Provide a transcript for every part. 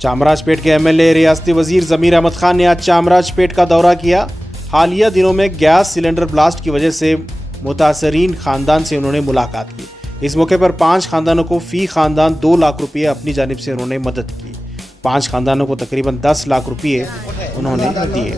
चामराजपेट के एमएलए रियासती वजीर जमीर अहमद खान ने आज चामराजपेट का दौरा किया। हालिया दिनों में गैस सिलेंडर ब्लास्ट की वजह से मुतासरीन खानदान से उन्होंने मुलाकात की। इस मौके पर 5 खानदानों को फी खानदान 2 लाख रुपये अपनी जानिब से उन्होंने मदद की। 5 खानदानों को तकरीबन 10 लाख रुपये उन्होंने दिए।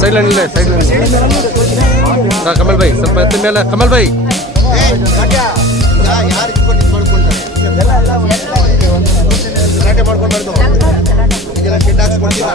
साइड लाइन ले, साइड लाइन। कमल भाई संपत्ति ಮೇಲೆ कमल भाई ಯಾರು ಇಟ್ಕೊಂಡು ಮಾಡ್ಕೊಳ್ತಾರೆ ಗಲಾಟೆ ಮಾಡ್ಕೊಳ್ಬಾರ್ದು ಇದೆಲ್ಲ ಕೆಟ್ಟ ಹಾಕ್ಸ್ಕೊಳ್ತೀರಾ